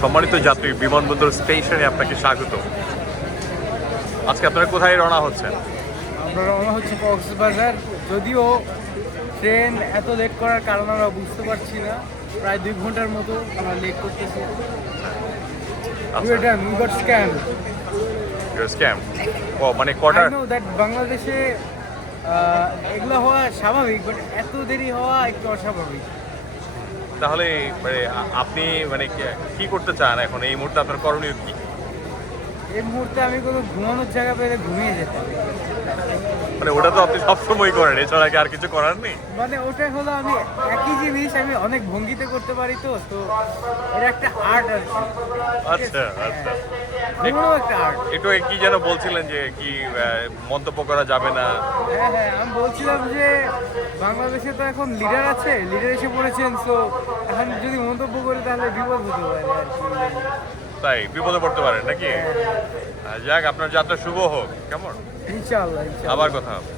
সম্মানিত যাত্রী, বিমানবন্দর স্টেশনে আপনাকে স্বাগত। আজকে আপনারা কোথায় রওনা হচ্ছেন? আমরা রওনা হচ্ছে কক্সবাজার। যদিও ট্রেন এত লেট করার কারণ আমরা বুঝতে পারছি না, প্রায় 2 ঘন্টার মতো আমরা লেট করতেছি। We got scammed. স্ক্যাম? ও মানে কটার? I know that বাংলাদেশে এগুলো হওয়া স্বাভাবিক, বাট এত দেরি হওয়া একটু অস্বাভাবিক। তাহলে মানে আপনি মানে কি করতে চান এখন এই মুহূর্তে? আপনার করণীয় কি? এই মুহূর্তে আমি কোনো ঘুমানোর জায়গা পেলে ঘুমিয়ে যেতাম। মানে ওটা তো আপনি সবসময় করেন, এছাড়া কি আর কিছু করার নেই? মানে ওটা হলো আমি একই জিনিস আমি অনেক ভঙ্গিতে করতে পারি, তো এটা একটা আর্ট আর কি। আচ্ছা আচ্ছা। ঘুমানো একটা আর্ট। একটু কি যেন বলছিলেন যে কি মন্তব্য করা যাবে না? হ্যাঁ হ্যাঁ, আমি বলছিলাম যে বাংলাদেশে তো এখন লিডার আছে, লিডার এসে পড়েছেন, সো এখন যদি মন্তব্য করি তাহলে বিপদ হতে পারে আর কি। তাই বিপদে পড়তে পারেন নাকি? যাক, আপনার যাত্রা শুভ হোক। কেমন? ইনশাআল্লাহ ইনশাআল্লাহ। আবার কথা হবে।